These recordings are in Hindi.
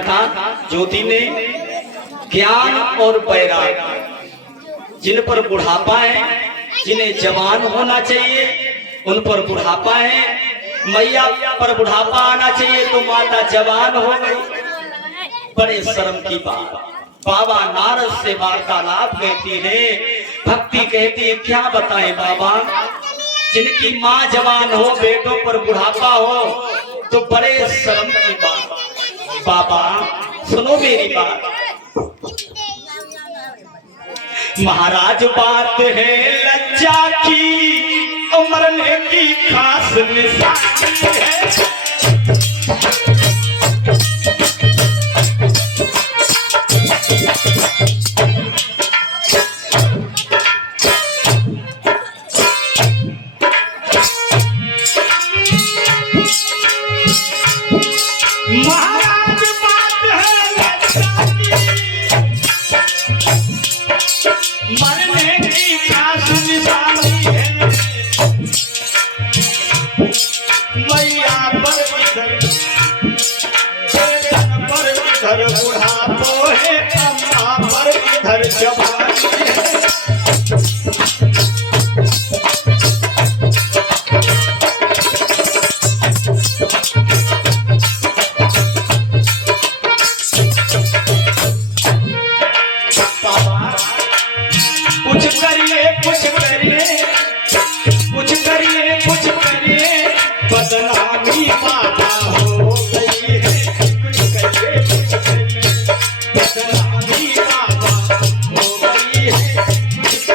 था ज्योति ने ज्ञान और वैराग, जिन पर बुढ़ापा है, जिन्हें जवान होना चाहिए उन पर बुढ़ापा है, मैया पर बुढ़ापा आना चाहिए तो माता जवान हो गई। बड़े शर्म की बात। बाबा नारद से वार्तालाप कहती है, भक्ति कहती है क्या बताएं बाबा, जिनकी माँ जवान हो बेटों पर बुढ़ापा हो तो बड़े शर्म की बात। बाबा सुनो मेरी बात, महाराज बात है लज्जा की, मरने की खास निशानी है। महाराज बात है लज्जा की, मरने की खास निशानी है। मैया पर इधर बेटन पर इधर बुढ़ापो है, अम्मा पर इधर जवानी है। बदनामी माता हो गई है, कुछ करिए कुछ करिए। बदनामी माता हो गई है, कुछ करिए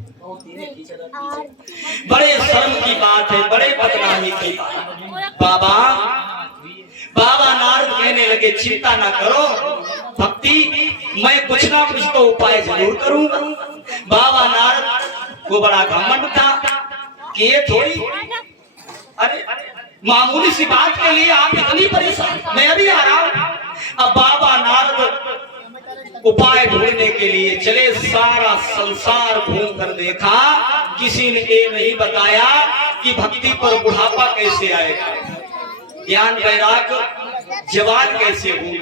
कुछ करिए। बड़े शर्म की बात है, बड़े बदनामी की बात। बाबा बाबा नारद कहने लगे चिंता ना करो भक्ति, मैं कुछ ना कुछ तो उपाय जरूर करूंगा। बाबा नारद को बड़ा घमंड था कि ये थोड़ी, अरे मामूली सी बात के लिए आप इतनी परेशान, मैं अभी आ रहा हूं। अब बाबा नारद उपाय ढूंढने के लिए चले, सारा संसार घूम कर देखा, किसी ने ये नहीं बताया कि भक्ति पर बुढ़ापा कैसे आएगा, ज्ञान वैराग जवान कैसे हुए।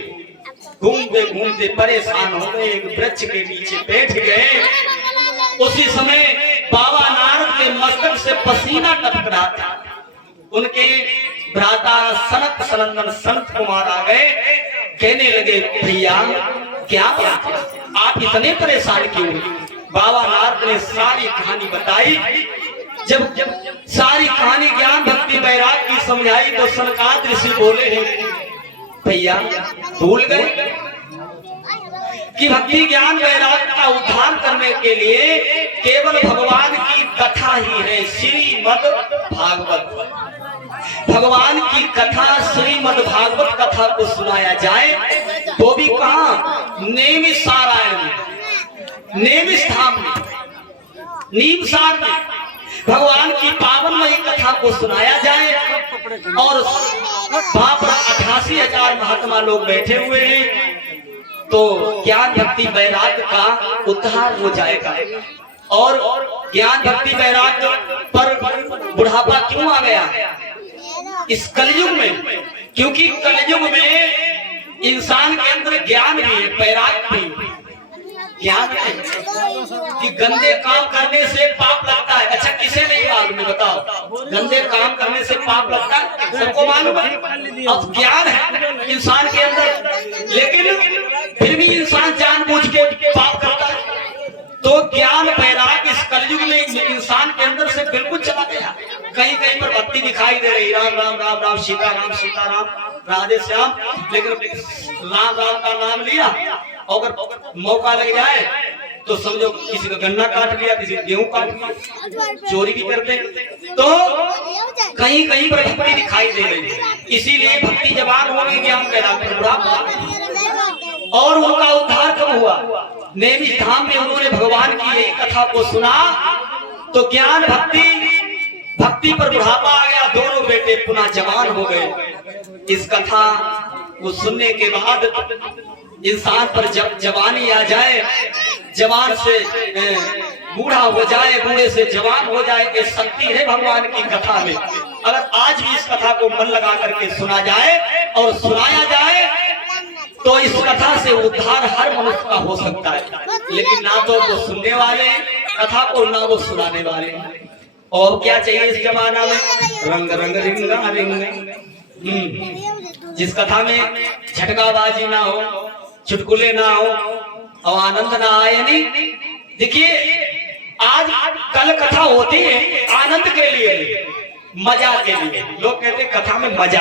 घूमते घूमते परेशान हो गए, एक वृक्ष के नीचे बैठ गए। उसी समय बाबा नारद के मस्तक से पसीना टपक रहा था। उनके भ्राता सनत सनंदन संत कुमार आ गए, कहने लगे भैया क्या बात है, आप इतने परेशान क्यों? बाबा नारद ने सारी कहानी बताई। जब सारी कहानी ज्ञान भक्ति वैराग की समझाई तो सनकादिक ऋषि बोले हैं भैया भूल गए कि भक्ति ज्ञान वैराग का उद्धार करने के लिए केवल भगवान की कथा ही है, श्रीमद् भागवत। भगवान की कथा श्रीमद् भागवत कथा को सुनाया जाए, वो भी कहाँ, नैमिषारण्य में, नैमिष धाम में, नीमसार में भगवान की पावनमयी कथा को सुनाया जाए। और वहां पर 88,000 महात्मा लोग बैठे हुए हैं, तो ज्ञान भक्ति वैराग का उद्धार हो जाएगा। और ज्ञान भक्ति वैराग पर बुढ़ापा क्यों आ गया इस कलयुग में? क्योंकि कलयुग में इंसान के अंदर ज्ञान भी है, वैराग भी। ज्ञान है कि गंदे काम करने से पाप लगता है। अच्छा किसे नहीं मालूम है बताओ, गंदे काम करने से पाप लगता है, सबको मालूम है। अब ज्ञान है इंसान के अंदर, लेकिन फिर भी इंसान जानबूझ के पाप करता है। तो ज्ञान वैराग इस कलयुग में इंसान के अंदर से बिल्कुल चला गया। कहीं कहीं पर भक्ति दिखाई दे रही, राम राम राम राम सीताराम सीताराम राधे श्याम, लेकिन राम राम का नाम लिया, अगर मौका लग जाए तो समझो किसी का गन्ना काट लिया, किसी गेहूं काट लिया, चोरी भी करते हैं। तो कहीं कहीं पर भक्ति दिखाई दे रही है, इसीलिए भक्ति जवान होगी ज्ञान वैराग और उनका उद्धार कब हुआ? नैमिष धाम में उन्होंने भगवान की यही कथा को सुना तो ज्ञान भक्ति पर बुढ़ापा आ गया, दोनों बेटे पुनः जवान हो गए। इस कथा को सुनने के बाद इंसान पर जब जवानी आ जाए, जवान से बूढ़ा हो जाए, बूढ़े से जवान हो जाए, ये शक्ति है भगवान की कथा में। अगर आज भी इस कथा को मन लगा करके सुना जाए और सुनाया जाए तो इस कथा से उद्धार हर मनुष्य का हो सकता है। लेकिन ना तो वो सुनने वाले कथा को, ना वो सुनाने वाले। और क्या चाहिए इस जमाना में? रंग रंग रिंगा रिंग। जिस कथा में झटकाबाजी ना हो, चुटकुले ना हो और आनंद ना आए। नहीं, देखिए आज कल कथा होती है आनंद के लिए, मजा के लिए। लोग कहते हैं कथा में मजा,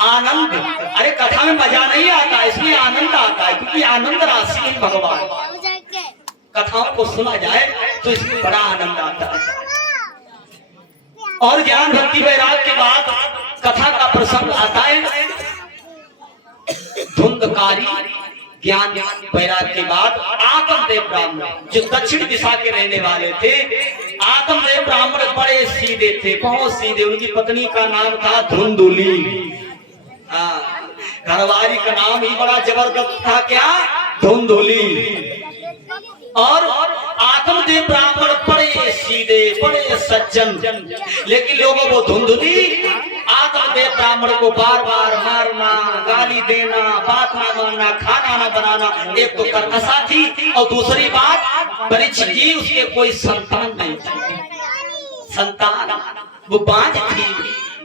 आनंद। अरे कथा में मजा नहीं आता, इसमें आनंद आता है, क्योंकि आनंद राशि है भगवान। कथाओं को सुना जाए तो इसमें बड़ा आनंद आता है। और ज्ञान भक्ति वैराग के बाद कथा का प्रसंग आता है धुंधकारी ज्ञान वैराग के बाद आत्मदेव ब्राह्मण, जो दक्षिण दिशा के रहने वाले थे। आत्मदेव ब्राह्मण बड़े सीधे थे, बहुत सीधे। उनकी पत्नी का नाम था धुंधुली। घरवाली का नाम ही बड़ा जबरदस्त था, क्या? धुंधुली। और आत्मदेव ब्राह्मण बड़े सीधे, बड़े सज्जन। लेकिन लोगों को धुंधुली आत्मदेव ब्राह्मण को बार बार मारना, गाली देना, बात ना मानना, खाना ना बनाना। एक तो कर्कशा थी और दूसरी बात परीक्षित जी उसके कोई संतान नहीं थी। संतान वो बांझ थी।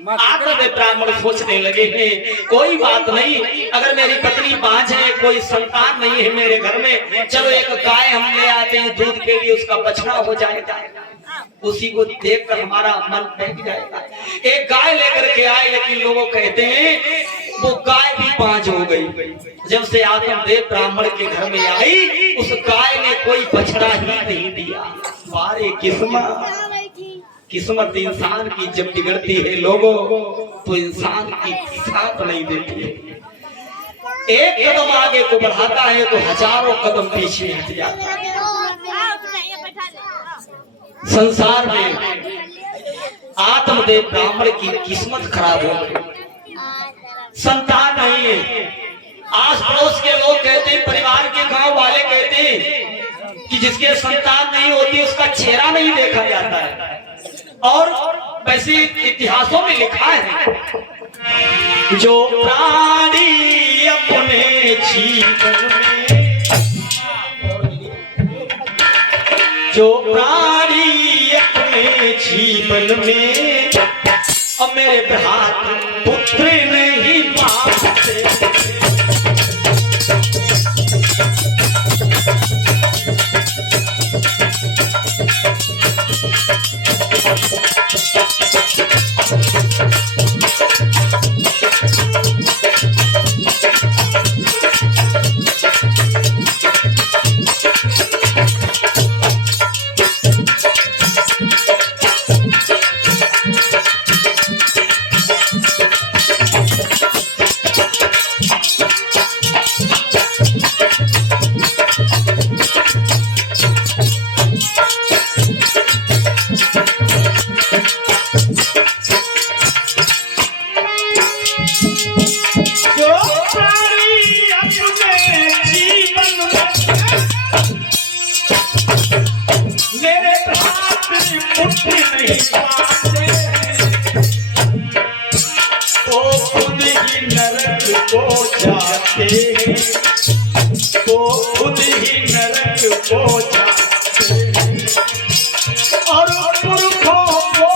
आत्मदेव ब्राह्मण सोचने लगे हैं कोई बात नहीं, अगर मेरी पत्नी बांझ है, कोई संतान नहीं है मेरे घर में, चलो एक गाय हम ले आते हैं दूध के लिए, उसका बछड़ा हो जाएगा। उसी को देखकर हमारा मन बहक जाएगा। एक गाय लेकर के आए, लेकिन लोग कहते हैं वो गाय भी बांझ हो गई। जब से आत्मदेव ब्राह्मण के घर में आई, उस गाय ने कोई बछड़ा ही नहीं दिया। सारे किस्मत इंसान की जब बिगड़ती है लोगों, तो इंसान की साथ नहीं देती है। एक कदम आगे को बढ़ाता है तो हजारों कदम पीछे हट जाता है। संसार में आत्मदेव ब्राह्मण की किस्मत खराब हो गई, संतान नहीं है। आस पड़ोस के लोग कहते हैं, परिवार के गांव वाले कहते हैं कि जिसके संतान नहीं होती उसका चेहरा नहीं देखा जाता है। और वैसे इतिहासों में लिखा है, जो प्राणी अपने जीवन में, जो प्राणी अपने जीवन में, अब मेरे हाथ पुत्र नहीं मांगते। तो खुद ही नरक को जाते और पुरखों को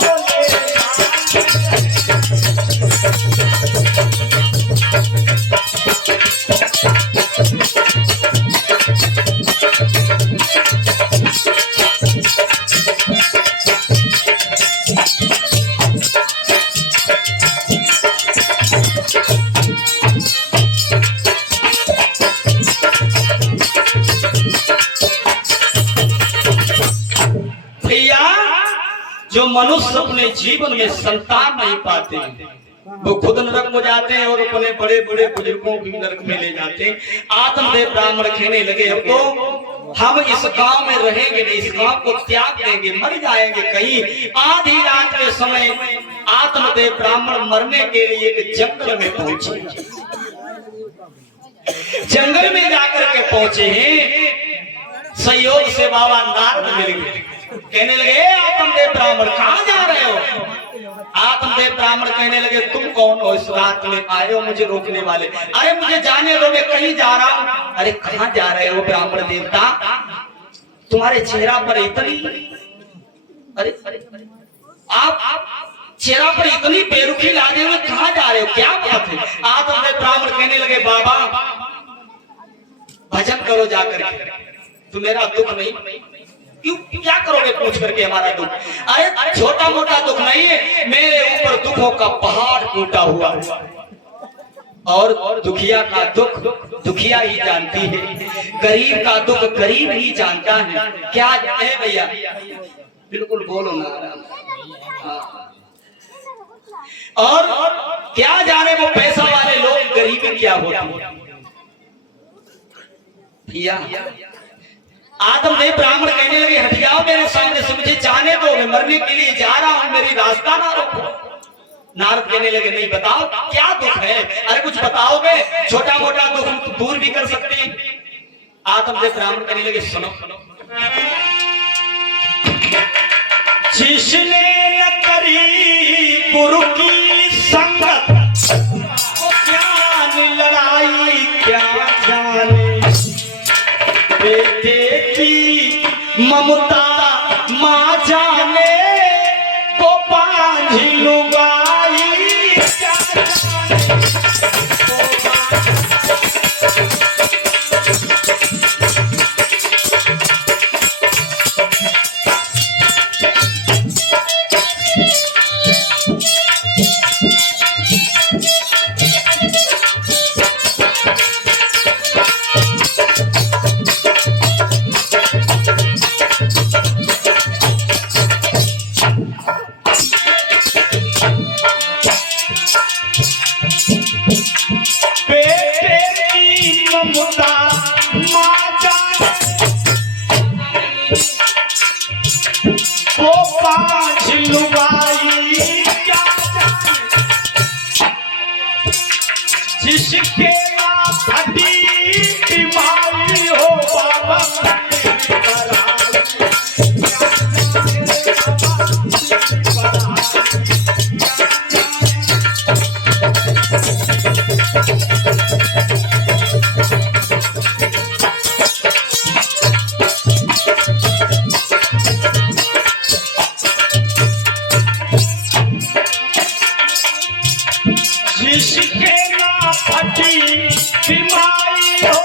जो मनुष्य अपने जीवन में संतान नहीं पाते वो खुद नरक हो जाते हैं और अपने बड़े बड़े बुजुर्गों भी नरक में ले जाते हैं। आत्मदेव ब्राह्मण कहने लगे, अब तो हम इस गांव में रहेंगे नहीं, इस गांव को त्याग देंगे, मर जाएंगे कहीं। आधी रात के समय आत्मदेव ब्राह्मण मरने के लिए एक जंगल में पहुंचे। जंगल में जाकर के पहुंचे हैं, संयोग से बाबा नारद मिल गए। कहने लगे आत्मदेव ब्राह्मण कहाँ जा रहे हो? आत्मदेव ब्राह्मण कहने लगे तुम कौन हो इस रात में आए हो मुझे रोकने वाले? अरे मुझे जाने दो, मैं कहीं जा रहा हूँ। अरे कहाँ जा रहे हो ब्राह्मण देवता? तुम्हारे चेहरा पर इतनी, अरे आप चेहरा पर इतनी बेरुखी लादे हुए कहाँ जा रहे हो, क्या बात है? आत्मदेव ब्राह्मण कहने लगे बाबा भजन करो जाकर के, तो मेरा दुख नहीं, क्यों क्या करोगे पूछ करके हमारा दुख? अरे छोटा मोटा दुख नहीं है, मेरे ऊपर दुखों का पहाड़ टूटा हुआ है, और दुखिया का दुख दुखिया ही जानती है, गरीब का दुख गरीब ही जानता है। क्या है भैया? बिल्कुल बोलो ना। और क्या जाने वो पैसा वाले लोग गरीबी क्या होती है भैया। आत्मदेव ब्राह्मण कहने लगे हट जाओ मेरे सामने से, मुझे जाने दो, मैं मरने के लिए जा रहा हूं, मेरी रास्ता ना रोको। नारद कहने लगे नहीं, बताओ क्या दुख है? अरे कुछ बताओगे, छोटा मोटा दुख दूर भी कर सकते हैं। आत्मदेव ब्राह्मण कहने लगे सुनो, जिसने न करी गुरु की संगत, ज्ञान लड़ाई क्या जाने, बेटे की ममता माँ जाने, वो पांझी लुगाई क्या जाने। जिसके फटी बीमारी हो बाबा जिसके ना फटी बीमारी हो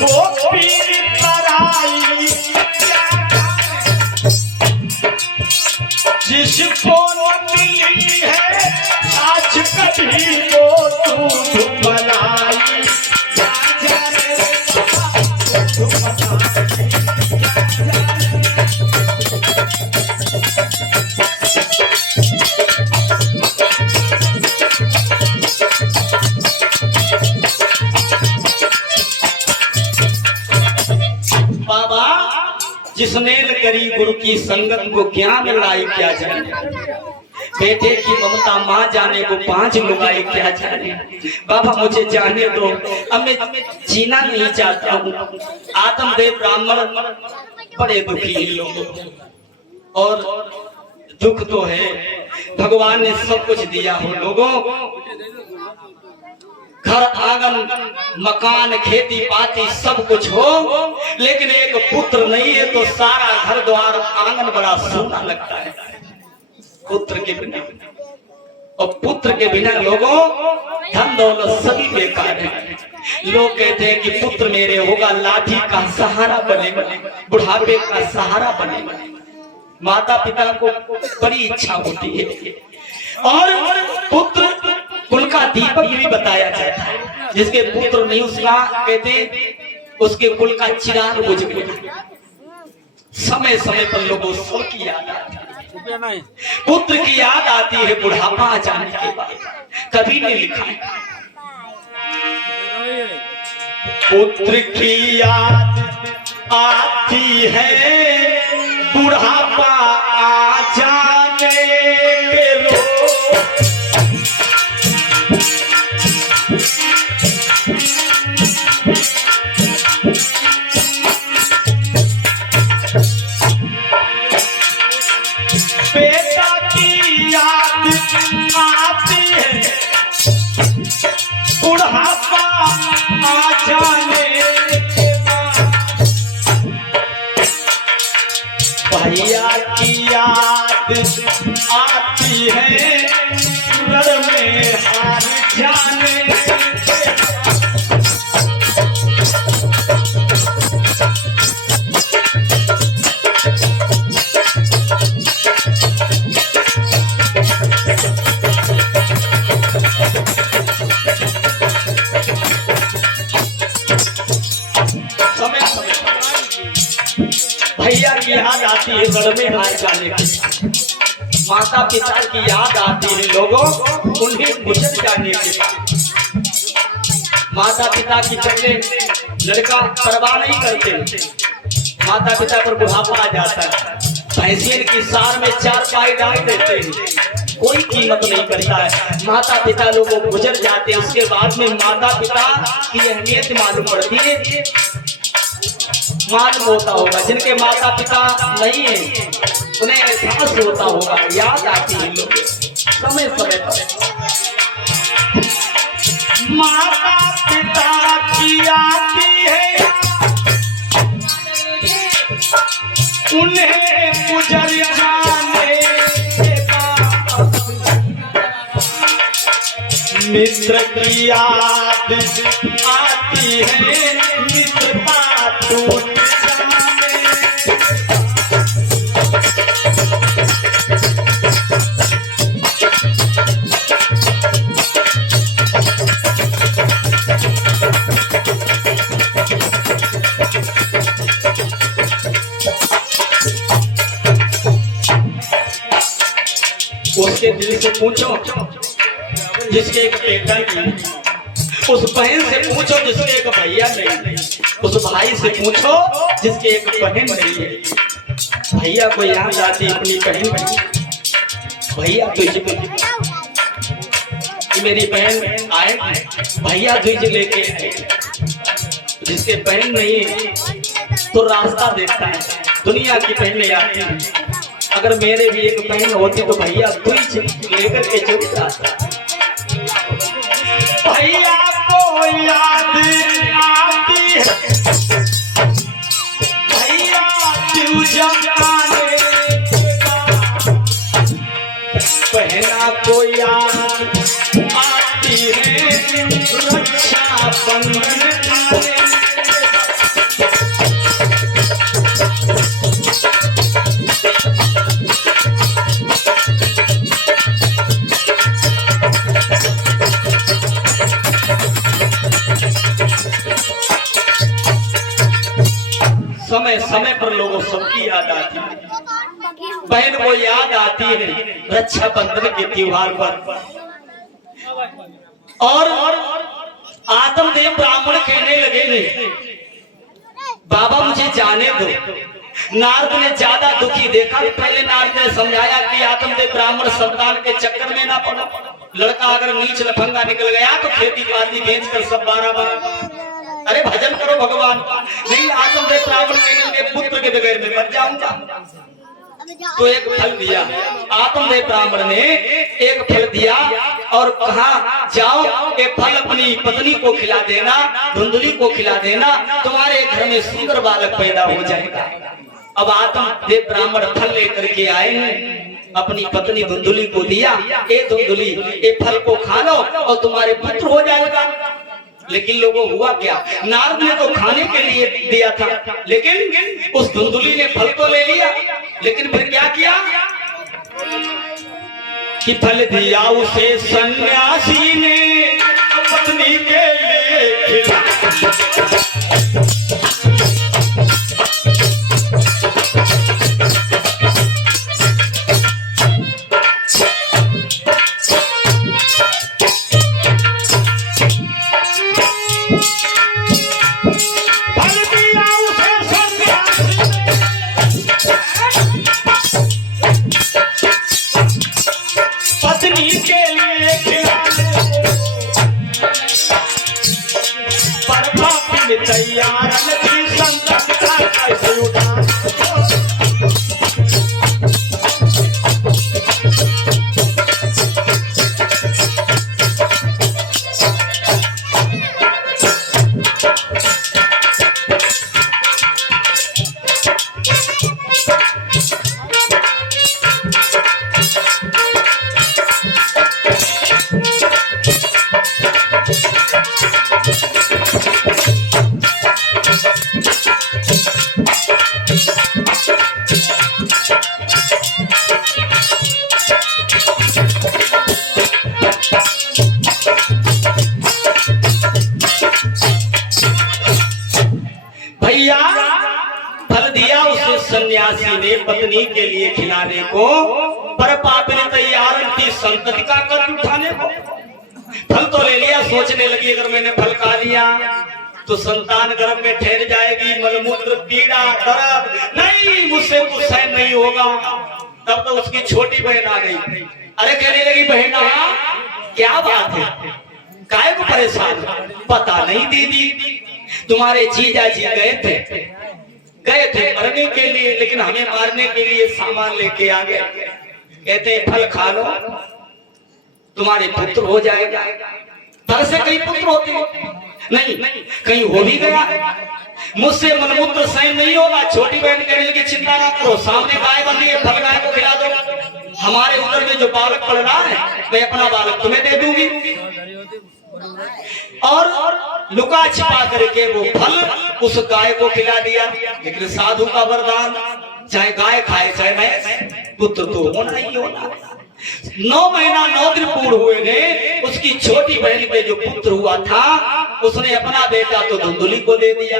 वो पीर कराई, जिसको मिली है आज कभी वो तू बनाई। जिसने न करी गुरु की संगत को ज्ञान लाई क्या जाने, बेटे की ममता माँ जाने को पांच लुगाई क्या जाने। बाबा मुझे जाने दो, अब मैं जीना नहीं चाहता हूँ। आत्मदेव ब्राह्मण बड़े दुखी लोग, और दुख तो है, भगवान ने सब कुछ दिया हो लोगों, घर आंगन मकान खेती पाती सब कुछ हो, लेकिन एक पुत्र नहीं है तो सारा घर द्वार आंगन बड़ा सोना लगता है पुत्र के बिना। और पुत्र के बिना लोगों धन दौलत सभी बेकार है। लोग कहते हैं कि पुत्र मेरे होगा लाठी का सहारा बनेगा, बुढ़ापे का सहारा बनेगा। माता पिता को बड़ी इच्छा होती है, और पुत्र उनका दीपक भी बताया जाता है, जिसके पुत्र नहीं उसका कहते उसके कुल का चिराग बुझ गया। समय समय पर लोगों की याद आती है, पुत्र की याद आती है बुढ़ापा आ जाने के बाद। कभी नहीं लिखा है पुत्र की याद आती है बुढ़ापा आ जाने के लोग आती है बुढ़ापा आ जाने के बाद, भैया की याद आती है रण में हार जाने के भैया की याद आती है रण में हार जाने की, माता पिता की याद आती है लोगों उन्हें गुजर जाने के बाद। माता पिता की पहले लड़का परवाह नहीं करते, माता पिता पर बुढ़ापा आ जाता है, भैंसियन की सार में 4 पाई डाल देते हैं, कोई कीमत नहीं करता है। माता पिता लोगों गुजर जाते हैं, उसके बाद में माता पिता की अहमियत मालूम पड़ती है। मालूम होता होगा जिनके माता पिता नहीं है उन्हें एहसास होता होगा, याद आती है लोग समय समय पर। माता पिता की आती है उन्हें गुजर जाने के बाद, मित्र की याद आती है मित्रता टूट उसके दिल से पूछो जिसके एक बेटा नहीं, उस बहन से पूछो जिसके एक भैया नहीं, उस भाई से पूछो जिसके एक बहन नहीं है। भैया को याद आती अपनी बहन नहीं, भैया तुझे मेरी बहन आए भैया तुझे लेके आए, जिसके बहन नहीं है तो रास्ता देखता है, दुनिया की बहनें आती हैं। अगर मेरे भी एक बहन होती तो भैया तुझे लेकर के चुप जाता। भैया को याद आती है भैया तू जब आने बहना को याद आती है रक्षा बंधन आने। समय समय पर लोगों सबकी याद आती है, बहन को याद आती है रक्षा बंधन के त्योहार पर। और आत्मदेव ब्राह्मण कहने लगे बाबा मुझे जाने दो। नारद ने ज्यादा दुखी देखा, पहले नारद ने समझाया कि आत्मदेव ब्राह्मण संतान के चक्कर में ना पड़ो, लड़का अगर नीच लफंगा निकल गया तो खेती बाड़ी बेच कर सब 12 अरे भजन करो भगवान का। नहीं आत्मदेव ब्राह्मण कहने लगे पुत्र के बगैर मैं मर जाऊंगा। तो एक फल दिया, आत्मदेव ब्राह्मण ने एक फल दिया और कहा जाओ ये फल अपनी पत्नी को खिला देना, धुंधली को खिला देना, तुम्हारे घर में सुंदर बालक पैदा हो जाएगा। अब आत्मदेव ब्राह्मण फल लेकर के आए हैं, अपनी पत्नी धुंधली को दिया, ए धुंधली ये फल को खा लो और तुम्हारे पुत्र हो जाएगा। लेकिन लोगों हुआ क्या, नारद ने तो खाने के लिए दिया था, लेकिन उस धुंधली ने फल तो ले लिया, लेकिन फिर क्या किया कि फल दिया उसे सन्यासी ने पत्नी के लिए खिलाया। पत्नी के लिए पर पापी तैयार नहीं संकट का कैसे उठा। पत्नी के लिए खिलाने को, पर पाप ने तैयार थी संतति का कद उठाने को। फल तो ले लिया, सोचने लगी अगर मैंने फल खा लिया तो संतान गर्भ में ठहर जाएगी, मलमूत्र पीड़ा दर्द नहीं, मुझसे कुछ सहन नहीं होगा। तब तो उसकी छोटी बहन आ गई। अरे कहने लगी बहना क्या बात है, काहे को परेशान? पता नहीं दीदी, तुम्हारे जीजा जी गए थे मरने के लिए, लेकिन हमें मारने के लिए सामान लेके आ गए। कहते फल खा लो तुम्हारे पुत्र हो जाएगा। फल से कई पुत्र होते नहीं, कहीं हो भी गया, मुझसे मलमूत्र सहन नहीं होगा। छोटी बहन कहने लगी चिंता ना करो, सामने गाय बंधी है, फल गाय को खिला दो। हमारे उधर में जो बालक पड़ रहा है मैं अपना बालक तुम्हें दे दूंगी। और लुका छिपा करके वो फल उस गाय को खिला दिया। लेकिन साधु का वरदान, चाहे गाय खाए चाहे भैंस, पुत्र तो होना ही होना। 9 महीना 9 दिन पूर्ण हुए गए, उसकी छोटी बहन पे जो पुत्र हुआ था उसने अपना बेटा तो धुंधुली को दे दिया।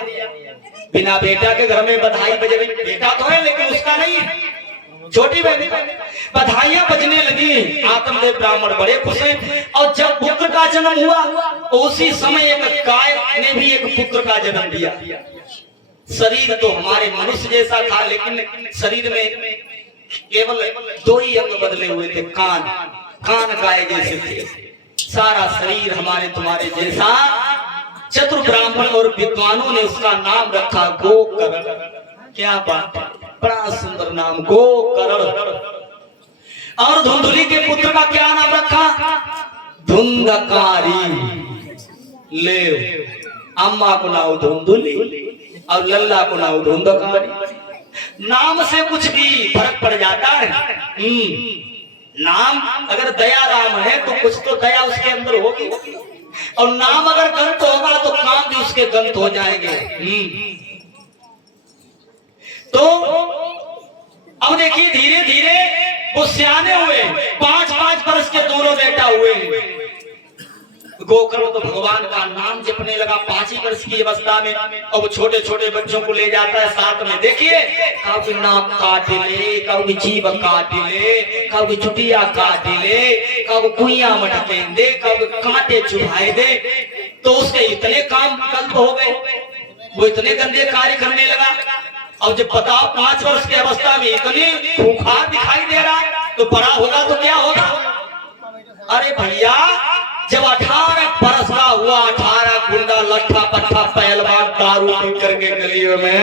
बिना बेटा के घर में बधाई बजे, बेटा तो है लेकिन उसका नहीं है। छोटी बहन बधाइयां बजने लगी, आत्मदेव ब्राह्मण बड़े खुश हैं। और जब पुत्र का जन्म हुआ उसी समय एक गाय ने भी एक पुत्र का जन्म दिया। शरीर तो हमारे मनुष्य जैसा था, लेकिन शरीर में केवल 2 ही अंग बदले हुए थे, कान गाय जैसे थे। सारा शरीर हमारे तुम्हारे जैसा। चतुर ब्राह्मण और विद्वानों ने उसका नाम रखा गोकर्ण। क्या बात है, बड़ा सुंदर नाम गोकर्ण। और धुंधुली के पुत्र का क्या नाम रखा? धुंधकारी। ले अम्मा को नाम धुंधुली और लल्ला को नाम धुंधकारी। नाम से कुछ भी फर्क पड़ जाता है। नाम अगर दया राम है तो कुछ तो दया उसके अंदर होगी, और नाम अगर गंत होगा तो काम भी उसके गंत हो जाएंगे। तो अब देखिए धीरे धीरे वो सियाने हुए, 5-5 वर्ष के दोनों बेटा हुए। गोकर्ण तो भगवान का नाम जपने लगा 5 ही वर्ष की अवस्था में। अब छोटे छोटे बच्चों को ले जाता है साथ में। देखिए कभी नाक काट ले, कभी जीभ काट ले, कभी चुटिया काट ले, कभी कुइया मटके दे, कभी कांटे चुभाए दे। तो उसके इतने काम गलत हो गए, वो इतने गंदे कार्य करने लगा। अब जब बताओ 5 वर्ष की अवस्था में इतने खूंखार दिखाई दे रहा है तो बड़ा होगा तो क्या होगा? अरे भैया जब 18 बरस का हुआ, 18 गुंडा लट्ठा पट्ठा पहलवान दारू पी करके गलियों में,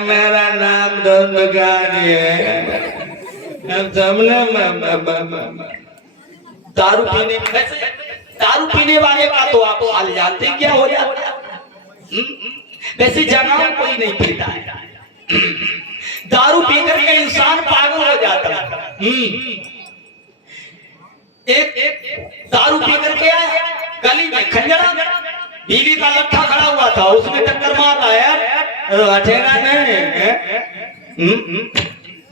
मेरा नाम धुंधकारी है, दारू पीने वाले का तो आप हाल जानते क्या हो जाता। वैसे जगह कोई नहीं पीता है, दारू पी करके इंसान पागल हो जाता है। एक दारू पी करके आया, गली में खंजरा, बीवी का लट्ठा खड़ा हुआ था, उसने टक्कर मार आया। हटेगा नहीं,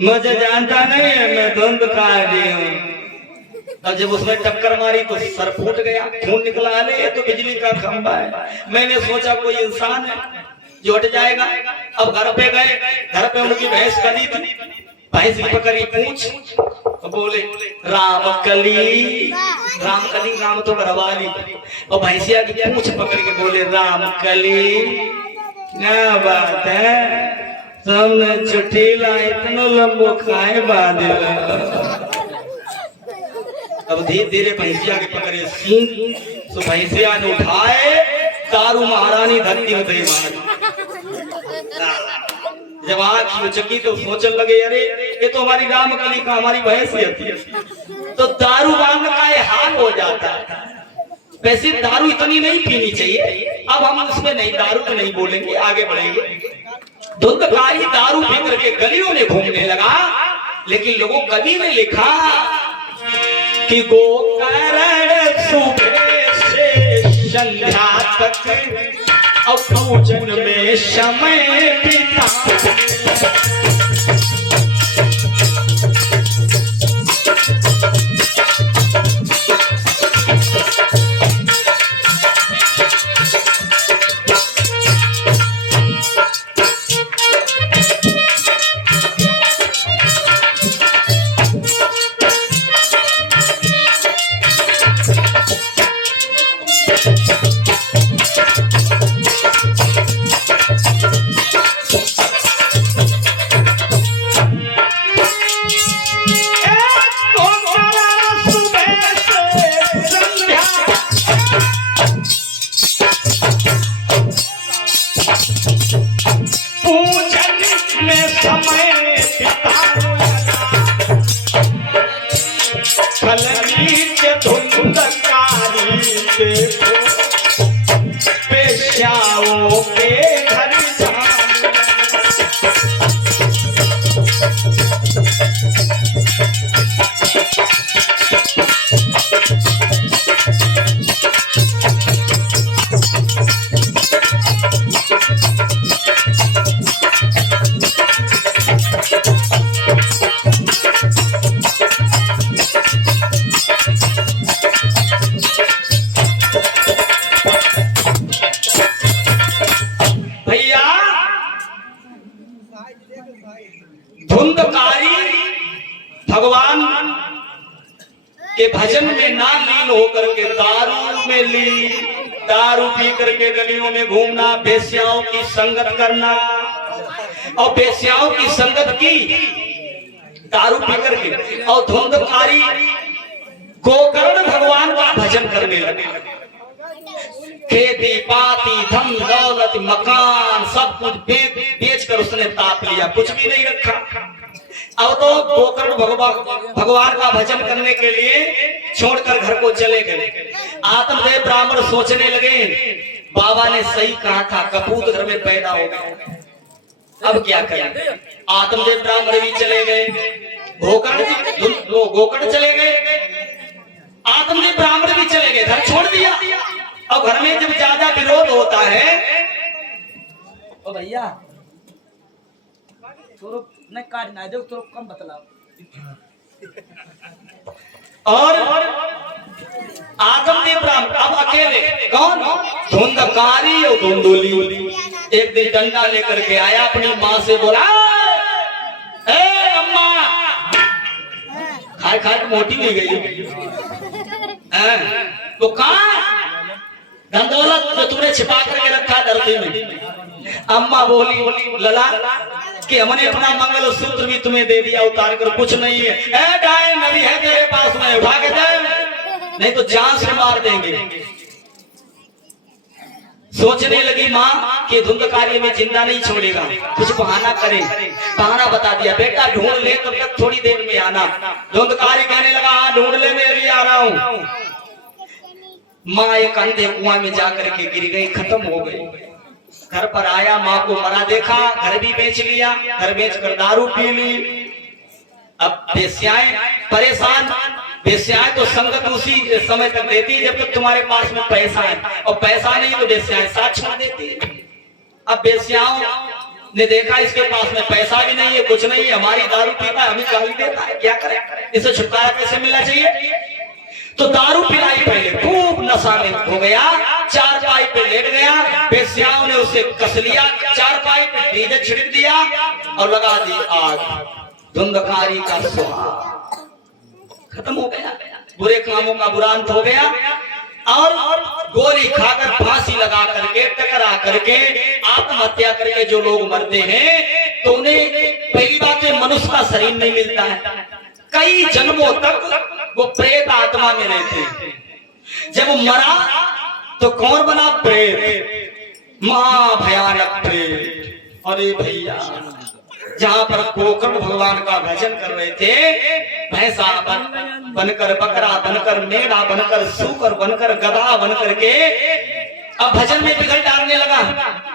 मुझे जानता नहीं है, मैं धुंधकारी हूँ। और जब उसने टक्कर मारी तो सर फूट गया, खून निकला। अरे ये तो बिजली का खंभा है। मैंने सोचा कोई इंसान है जो हट जाएगा। अब घर पे गए, घर पे उनकी भैंस कली थी, भैंस की पकड़ी पूंछ, बोले रामकली। रामकली नाम तो घरवाली, और भैंसिया की पूंछ पकड़ के बोले रामकली। क्या बात है, सबने चुटीला इतना लंबो खाए बांधे। अब धीरे धीरे भैंसिया के पकड़े सींग, तो भैंसिया ने उठाए, दारू महारानी धरती में दे मारी। जब आँख चकी तो सोचने लगे अरे ये तो हमारी रामकली का, हमारी भैंस है। तो दारू बांध का ये हाल हो जाता है। वैसे दारू इतनी नहीं पीनी चाहिए। अब हम उसमें नहीं, दारू तो नहीं बोलेंगे, आगे बढ़ेंगे। धुंधकारी दारू पी करके गलियों में घूमने लगा, लेकिन लोगों कवि ने लिखा कि गोकर्ण सुबह से संध्या तक और पूजन में समय बिता। बीच धुंधकारी देखो बेश्याओं के घर जाने। धुंधकारी भगवान के भजन में ना लीन होकर के दारू में लीन, दारू पी करके गलियों में घूमना, बेश्याओं की संगत करना, और बेश्याओं की संगत की दारू पी करके, और धुंधकारी गोकर्ण भगवान का भजन करने लगे। खेती पाती धन दौलत मकान सब कुछ बेच कर उसने ताप लिया, कुछ भी नहीं रखा। अब तो गोकर्ण भगवान का भजन करने के लिए छोड़कर घर को चले गए। आत्मदेव ब्राह्मण सोचने लगे बाबा ने सही कहा था, कपूत घर में पैदा हो गया, अब क्या करें। आत्मदेव ब्राह्मण भी चले गए, गोकर्ण चले गए, आत्मदेव ब्राह्मण भी चले गए, घर छोड़ दिया। और घर में जब ज्यादा विरोध होता है ओ भैया थोड़ा नहीं काटना दो, थोड़ा कम बतलाओ। और आत्मदेव ब्राह्मण अब अकेले, कौन, धुंधकारी और धुंधुली। एक दिन डंडा लेकर के आया, अपनी माँ से बोला ए अम्मा, खाए खाए मोटी नहीं गई तो कहाँ धन दौलत तो तुमने छिपा करके रखा धरती में। अम्मा बोली लला कि हमने अपना मंगल सूत्र भी तुम्हें दे दिया उतार कर, कुछ नहीं है। ए डाय नबी है तेरे पास में, उठा के दे, नहीं तो जान से मार देंगे। सोचने लगी माँ कि धुंधकारी में जिंदा नहीं छोड़ेगा, कुछ बहाना करे। बहाना बता दिया, बेटा ढूंढ ले, तब तक थोड़ी देर में आना। धुंधकारी कहने लगा हाँ ढूंढ ले, मैं अभी आ रहा हूँ। माँ एक अंधे कुआं में जाकर के गिर गई, खत्म हो गई। घर पर आया, माँ को मरा देखा, घर भी बेच लिया, घर बेचकर दारू पी ली। अब बेस्याएं परेशान, बेस्याएं तो संगत उसी समय तक देती है जब तक तुम्हारे पास में पैसा है, और पैसा नहीं तो बेस्याएं साथ छोड़ देती है। अब बेस्याओं ने देखा इसके पास में पैसा भी नहीं है, कुछ नहीं है, हमारी दारू पीता है, हमें गाली देता है, क्या करें, इसे छुटकारा कैसे मिलना चाहिए। तो दारू पिलाई पहले, खूब नशा में हो गया, चारपाई पे लेट गया, बेस्याओं ने उसे कस लिया, चारपाई पे डीजल छिड़क दिया और लगा दी आग। धुंधकारी का सुहाग खत्म हो गया, बुरे कामों का बुरा अंत हो गया। और गोली खाकर फांसी लगा करके, टकरा करके, आत्महत्या करके जो लोग मरते हैं तो उन्हें पहली बात है मनुष्य का शरीर नहीं मिलता है, कई जन्मों तक वो प्रेत आत्मा में रहते। जब वो मरा तो कौन बना, प्रेत, महा भयानक प्रेत। अरे भैया, जहां पर गोकर्ण भगवान का भजन कर रहे थे, भैंसा बनकर, बकरा बनकर, मेढ़ा बनकर, सूकर बनकर, गधा बनकर के अब भजन में बिगड़ डालने लगा।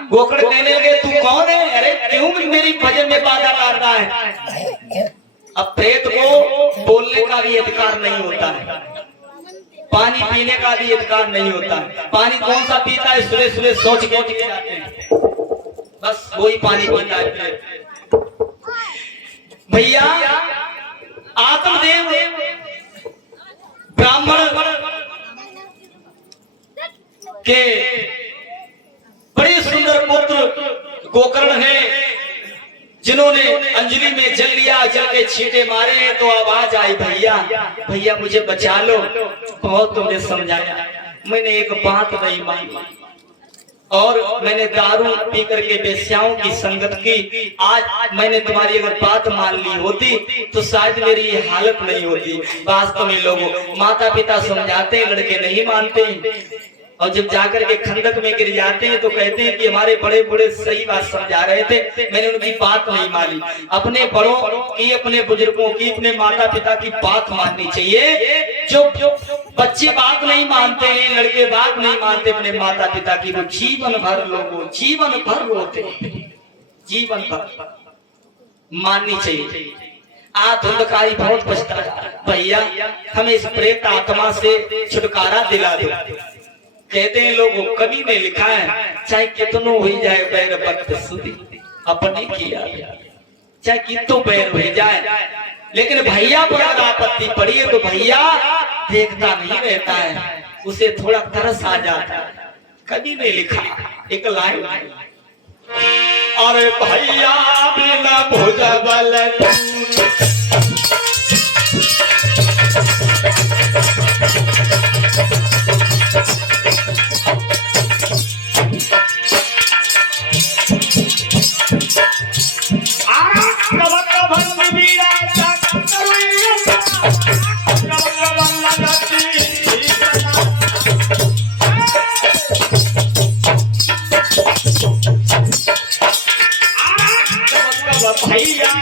गोकर्ण कहने लगे तू कौन है, अरे क्यों मेरी भजन में बाधा डाल रहा है। अब प्रेत को बोलने का भी अधिकार नहीं होता है, पानी पीने का भी अधिकार नहीं होता है। पानी कौन सा पीता है, सुबह सुबह सोच के जाते हैं, बस वही पानी पीता है। भैया आत्मदेव ब्राह्मण के बड़े सुंदर पुत्र गोकर्ण है, जिन्होंने अंजलि में जल लिया, जल के छींटे मारे तो आवाज आई भैया भैया मुझे बचा लो। बहुत तुमने समझाया, मैंने एक बात नहीं मानी और मैंने दारू पी करके बेस्याओं की संगत की। आज मैंने तुम्हारी अगर बात मान ली होती तो शायद मेरी ये हालत नहीं होती। वास्तव में लोगों, माता पिता समझाते, लड़के नहीं मानते। और जब जाकर के खंडक में गिर जाते हैं तो कहते हैं कि हमारे बड़े बड़े सही बात समझा रहे थे, मैंने उनकी बात नहीं मानी। अपने बड़ों की, अपने बुजुर्गों की, अपने माता पिता की बात माननी चाहिए। जो बच्चे बात नहीं मानते हैं, लड़के बात नहीं मानते अपने माता पिता की, वो जीवन भर लोगों जीवन भर रोते, जीवन भर माननी चाहिए। धुंधकारी बहुत पछताया, भैया हमें इस प्रेत आत्मा से छुटकारा दिला दो। कहते हैं लोगों कवि ने लिखा है, चाहे कितनों हो जाए बैर बदसुदी अपने किया, चाहे कितनों बैर हो जाए, लेकिन भैया पर अगर आपत्ति पड़ी है तो भैया देखता नहीं रहता है, उसे थोड़ा तरस आ जाता है। कवि ने लिखा एक लाइन, अरे भैया बिना भुजबल भैया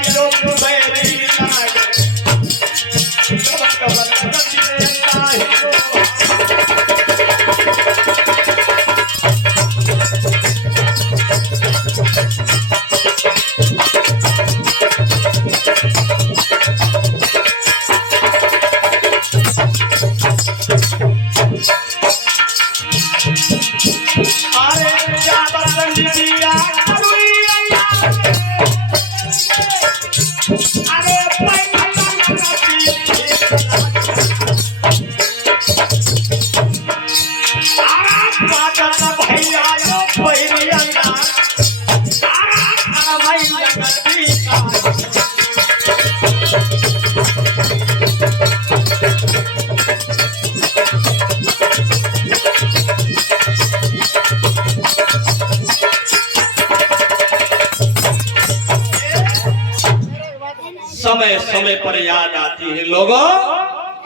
समय समय पर याद आती है लोगों,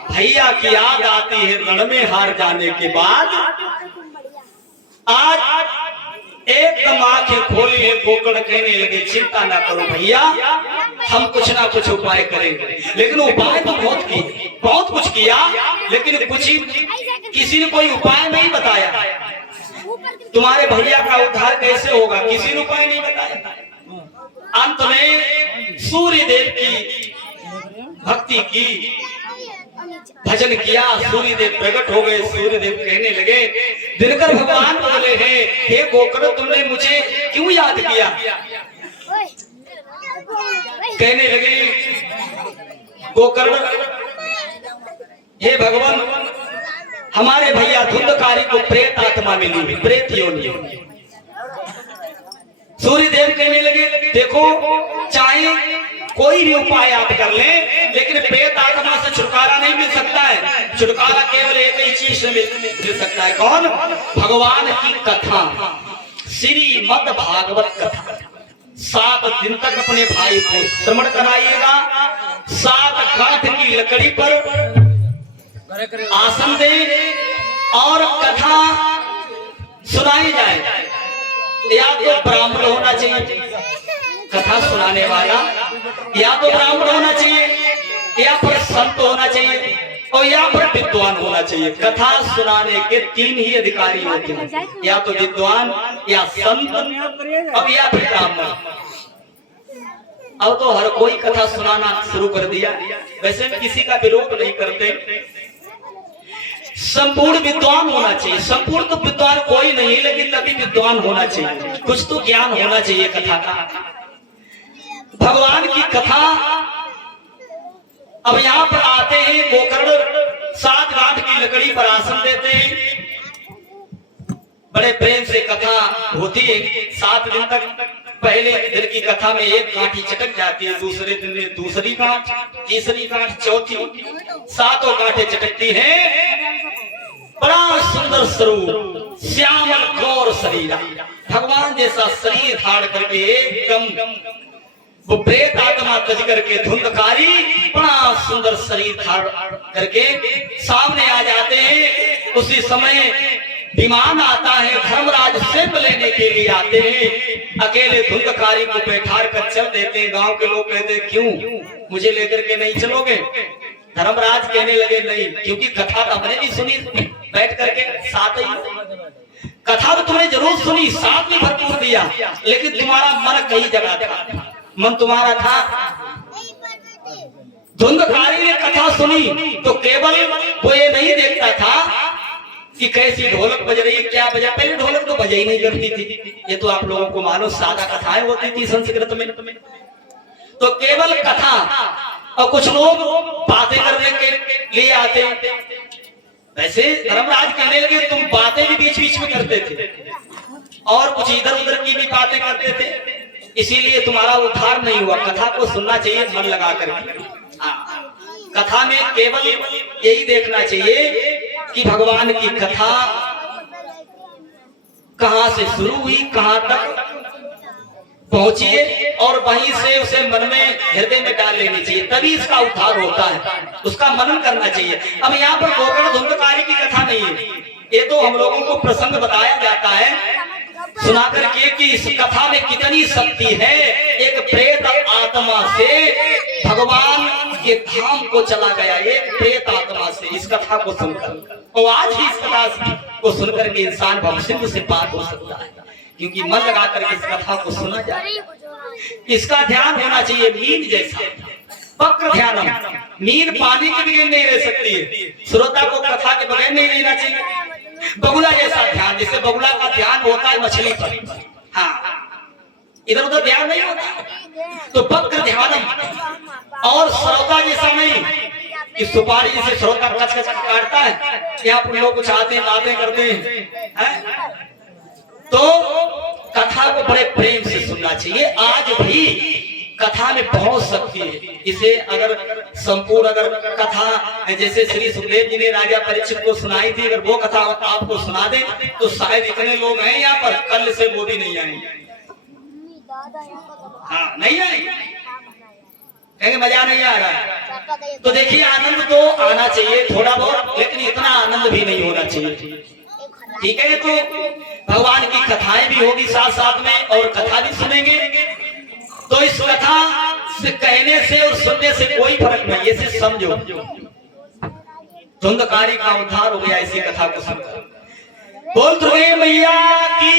भैया की याद आती है रण में हार जाने के बाद। आज एकदम आंखें खोली, कोकड़ कहने लगे चिंता ना करो भैया, हम कुछ ना कुछ उपाय करेंगे। लेकिन उपाय तो बहुत कुछ किया, लेकिन कुछ किसी ने कोई उपाय नहीं बताया। तुम्हारे भैया का उद्धार कैसे होगा, किसी ने उपाय नहीं बताया। अंत में सूर्य देव की भक्ति की, भजन किया, सूर्य देव प्रकट हो गए। सूर्य देव कहने लगे, दिनकर भगवान बोले हैं, हे गोकर्ण तुमने मुझे क्यों याद किया? कहने लगे गोकर्ण, हे भगवान हमारे भैया धुंधकारी को प्रेत आत्मा मिली, प्रेत योनि। सूर्य देव कहने लगे, देखो चाहे कोई भी उपाय आप कर लें, लेकिन प्रेत आत्मा से छुटकारा नहीं मिल सकता है। छुटकारा केवल एक ही चीज से मिल सकता है, कौन? भगवान की कथा, श्रीमद् भागवत कथा। 7 दिन तक अपने भाई को श्रवण कराइएगा, 7 काठ की लकड़ी पर आसन दे और कथा सुनाई जाए। या तो ब्राह्मण होना चाहिए कथा सुनाने वाला, या तो ब्राह्मण होना चाहिए, या फिर संत होना चाहिए, और या फिर विद्वान होना चाहिए। कथा सुनाने के 3 ही अधिकारी होते हैं, या तो विद्वान, या संत, और या फिर ब्राह्मण। अब तो हर कोई कथा सुनाना शुरू कर दिया। वैसे भी किसी का विरोध नहीं करते, संपूर्ण विद्वान होना चाहिए। संपूर्ण तो विद्वान कोई नहीं, लेकिन तभी विद्वान होना चाहिए, कुछ तो ज्ञान होना चाहिए कथा का। भगवान की कथा, अब यहाँ पर आते हैं गोकर्ण, 7 काठ की लकड़ी पर आसन देते हैं, बड़े प्रेम से कथा होती है। 7 दिन तक, पहले दिन की कथा में एक काठी चटक जाती है, दूसरे दिन में दूसरी काठ, तीसरी काठ, चौथी, 7 काठें चटकती हैं। बड़ा सुंदर स्वरूप, श्यामल गौर शरीर, भगवान जैसा शरीर धारण करके एकदम वो प्रेत आत्मा तज करके धुंधकारी बड़ा सुंदर शरीर धारण करके सामने आ जाते हैं। उसी समय विमान आता है, धर्मराज सेब लेने के लिए आते हैं, अकेले धुंधकारी को बैठा कर चल देते हैं। गांव के लोग कहते हैं क्यों मुझे लेकर के नहीं चलोगे? धर्मराज कहने लगे नहीं, क्योंकि कथा तो हमने भी सुनी बैठ करके साथ ही, कथा तो तुमने जरूर सुनी, साथ में भरपूर दिया, लेकिन तुम्हारा मन कई जगह था, मन तुम्हारा था। धुंधकारी ने कथा सुनी तो केवल वो ये नहीं देखता था कि कैसी ढोलक बज रही है, क्या बजा, पहले ढोलक तो बजा ही नहीं करती थी, ये तो आप लोगों को मालूम, सादा कथाएं होती थी संस्कृत में। तो केवल कथा, और कुछ लोग बातें करने के लिए आते। वैसे धर्मराज कहने लगे तुम बातें भी बीच बीच में करते थे और कुछ इधर उधर की भी बातें करते थे, इसीलिए तुम्हारा उद्धार नहीं हुआ। कथा को सुनना चाहिए मन लगा कर। कथा में केवल यही देखना चाहिए कि भगवान की कथा कहां से शुरू हुई, कहां तक पहुंची, और वहीं से उसे मन में, हृदय में डाल लेनी चाहिए, तभी इसका उद्धार होता है, उसका मनन करना चाहिए। अब यहाँ पर गोकर्ण धुंधकारी की कथा नहीं है, ये तो हम लोगों को प्रसंग बताया जाता है सुनाकर के कि इस कथा में कितनी शक्ति है। एक प्रेत आत्मा से भगवान के धाम को चला गया, एक प्रेत आत्मा से, इस कथा को सुनकर, और आज ही इस कथा को सुनकर के इंसान भवसिंधु से पार हो सकता है, क्योंकि मन लगा करके इस कथा को सुना जाए। इसका ध्यान होना चाहिए नींद जैसा, वक्र ध्यान। नींद पानी के बगैर नहीं रह सकती है, श्रोता को कथा के बगैर नहीं रहना चाहिए। बगुला जैसा ध्यान, जैसे बगुला का ध्यान होता है मछली पर, हाँ इधर उधर ध्यान नहीं होता, तो वक्र ध्यान। और श्रोता जैसा नहीं कि सुपारी जैसे श्रोता कच कच काटता है, यहाँ पर लोग कुछ आते हैं बातें करते हैं। तो कथा को बड़े प्रेम से सुनना चाहिए। आज भी कथा में बहुत शक्ति है, इसे अगर संपूर्ण अगर कथा जैसे श्री सुखदेव जी ने राजा परीक्षित को सुनाई थी, अगर वो कथा आपको सुना दे तो शायद इतने लोग हैं यहाँ पर, कल से वो भी नहीं आएंगे। हाँ नहीं आएंगे, कहेंगे मजा नहीं आ रहा है। तो देखिए आनंद तो आना चाहिए थोड़ा बहुत, लेकिन इतना आनंद भी नहीं होना चाहिए, ठीक है। तो भगवान की कथाएं भी होगी साथ साथ में, और कथा भी सुनेंगे। तो इस कथा से कहने से और सुनने से कोई फर्क नहीं, ऐसे समझो धुंधकारी का उद्धार हो गया इसी कथा को सुनकर। बोल दुर्गे मैया की,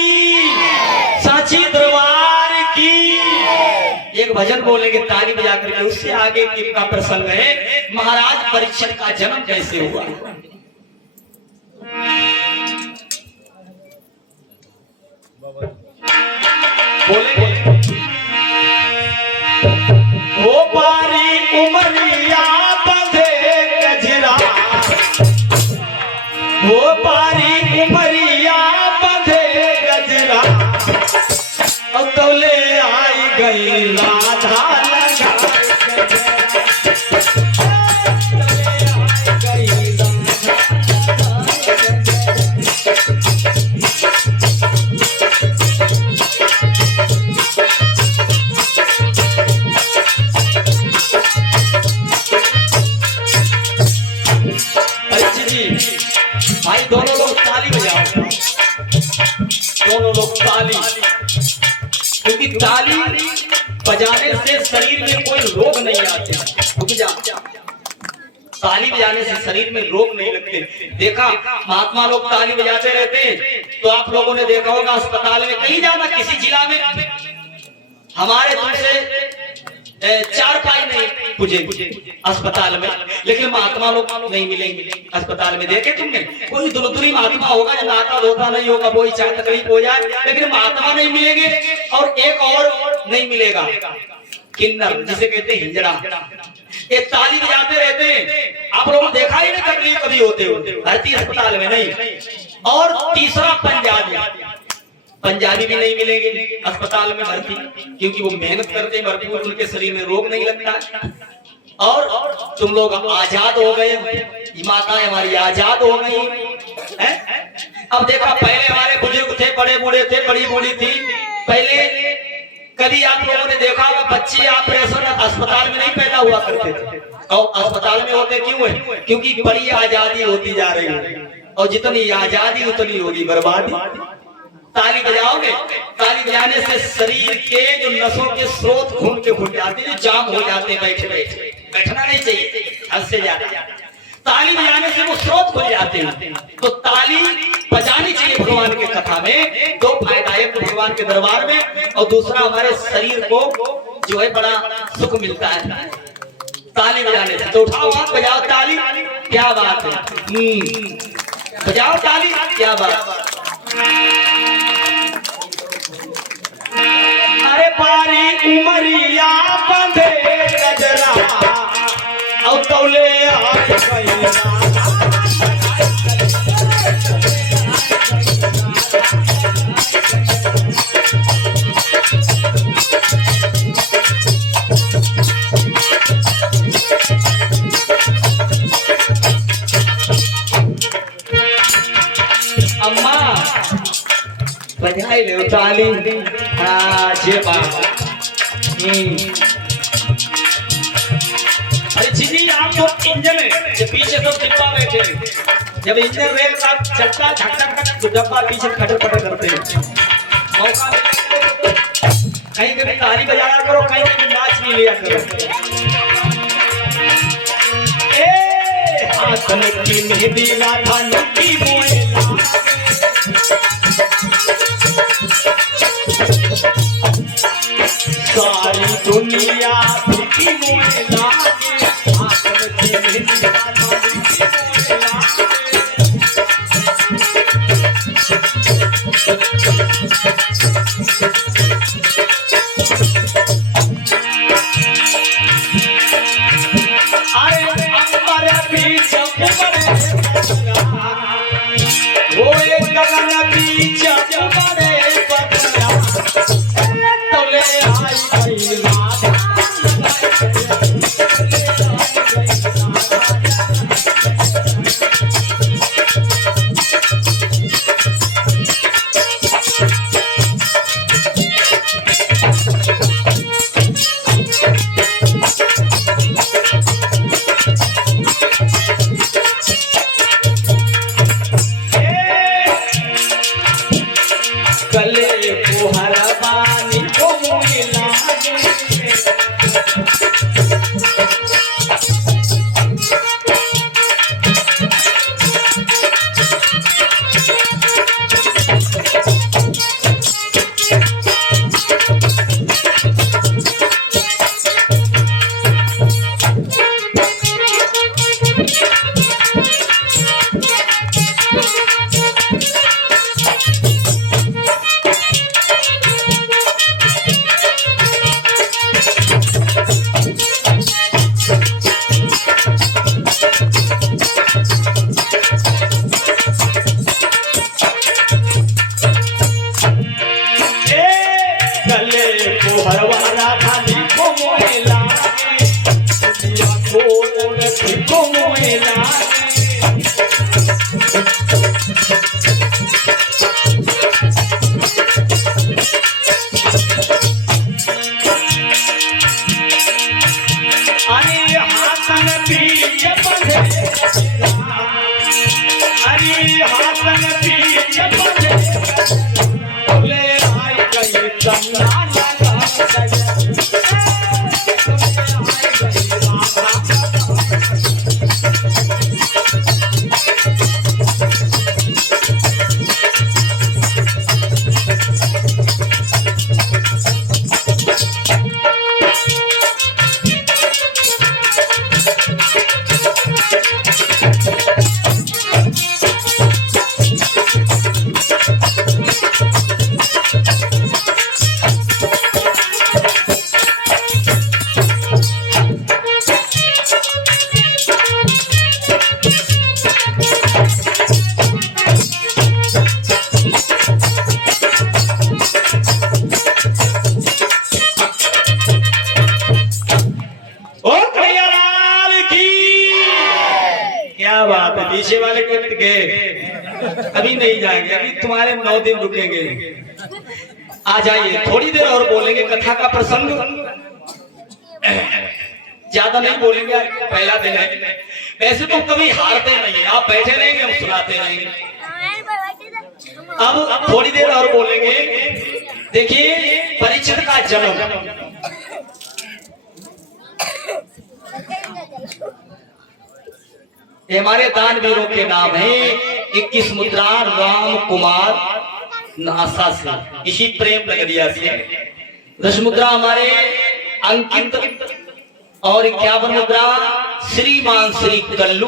सांची दरबार की। एक भजन बोलेंगे ताली बजा करके, उससे आगे का प्रसंग है महाराज परीक्षित का जन्म कैसे हुआ। बोलेंगे वो पारी उमरिया बंधे गजरा, वो पारी उमरिया बंधे गजरा, अब तो ले आई गई राधा लगा भाई दोनों लोग ताली बजाओ, दोनों लोग ताली, क्योंकि ताली बजाने से शरीर में कोई रोग नहीं आते। रुक जा, ताली बजाने से शरीर में रोग नहीं लगते। देखा महात्मा लोग ताली बजाते रहते हैं, तो आप लोगों ने देखा होगा अस्पताल में कहीं जाना, किसी जिला में हमारे तुमसे 4 पाई नहीं पूजे अस्पताल में, लेकिन महात्मा लोग नहीं मिलेंगे अस्पताल में। देखे तुमने कोई दुलदुली महात्मा होगा जो नाता धोता नहीं होगा, वो ही चाहे तकलीफ हो जाए, लेकिन महात्मा नहीं मिलेंगे। और एक और नहीं मिलेगा, किन्नर जिसे कहते हैं हिंजड़ा, ये ताली बजाते रहते हैं। आप लोगों ने देखा ही नहीं तकलीफ कभी होते हुए भर्ती अस्पताल में नहीं। और तीसरा पंजाबी भी नहीं मिलेंगे अस्पताल में भर्ती, क्योंकि वो मेहनत करते हैं भरपूर, उनके शरीर में रोग नहीं लगता। और तुम लोग आजाद हो गए, माताएं हमारी आजाद हो गई हैं। अब देखा पहले हमारे बुजुर्ग थे, बड़े बूढ़े थे, बड़ी बूढ़ी थी। पहले कभी आप लोगों ने देखा होगा बच्चे ऑपरेशन अस्पताल में नहीं पैदा हुआ करते थे, और अस्पताल में होते क्यों है? क्योंकि बड़ी आजादी होती जा रही है और जितनी आजादी उतनी होगी बर्बादी। ताली बजाओगे, ताली बजाने से शरीर के जो नसों के स्रोत खून के खुल जाते हैं, जो जाम हो जाते हैं बैठे बैठे। बैठना नहीं चाहिए हद से ज्यादा। ताली बजाने से वो स्रोत खुल जाते हैं। तो ताली बजानी चाहिए भगवान के कथा में। दो फायदा, एक तो भगवान के दरबार में और दूसरा हमारे शरीर को जो है बड़ा सुख मिलता है ताली बजाने से। तो उठाओ हाथ, बजाओ ताली, क्या बात है। बजाओ ताली, क्या बात। अरे पारी उमरिया बंधे गजरा और तौले हाथ कइला। अम्मा बजाई ले ताली। हाँ जे बाबा। अरे चीनी आप तो इंजन है, ये पीछे सब डिब्बा बैठे। जब इंजन रेल का चलता धक धक धक तो डब्बा पीछे खटर पटर करते हैं। मौका कहीं कभी ताली बजाया करो, कहीं कभी नाच नहीं लिया करो। ए हाथन की मेहंदी राधा नुकी मोएला। सारी दुनिया फिकी मोए लागे, हाथन की मेहंदी राधा नुकी मोए लागे। अरे अंबर बीच उमड़े वो एक गगन बीच उमड़े बदला। तौले आई गई रात। गले को हरबानी को मुई लागे। पीछे वाले को गए, अभी नहीं जाएंगे, अभी तुम्हारे 9 दिन रुकेंगे। आ जाइए, थोड़ी देर और बोलेंगे कथा का प्रसंग। ज्यादा नहीं बोलेंगे, पहला दिन है। वैसे तो कभी हारते नहीं, आप बैठे रहेंगे हम सुनाते रहेंगे। अब थोड़ी देर और बोलेंगे। देखिए परीक्षित का जन्म, ये हमारे दानवीरों के नाम है। 21 मुद्रा राम कुमार नासा से, इसी प्रेम नगरिया से। 10 मुद्रा हमारे अंकित और 51 मुद्रा श्रीमान श्री कल्लू।